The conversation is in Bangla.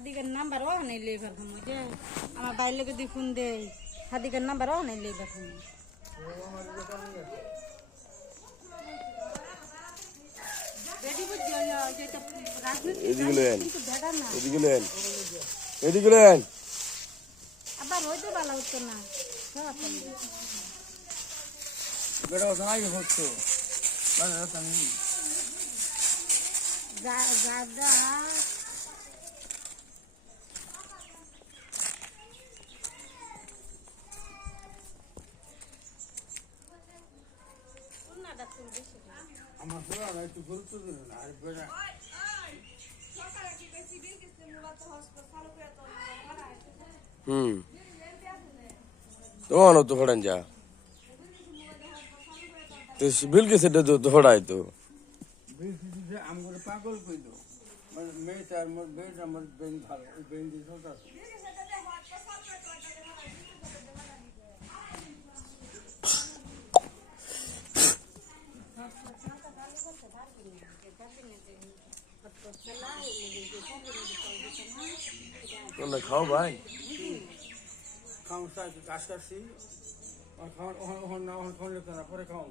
হাদিকের নাম্বারও নেই লেবার হম যে আমার বাইর লোকে দিয়ে ফোন দেয় হাদিকের নাম্বারও নেই লেবার হম আবার হইতে ভালো হতো না আমার পুরা একটু গুরুত্ব দিল না আর বেড়া তোমার তো ফড়ান যা তো বিল কে সেটা তো ফড়াই তো যে আমগুলো পাগল কইল মানে মেয়েটা আমার বেড আমার বেন ভালো ওই বেন দিয়ে সোটা তোমরা খাও ভাই খাওয়া কাজ কাশি আর খাওয়া না পরে খাও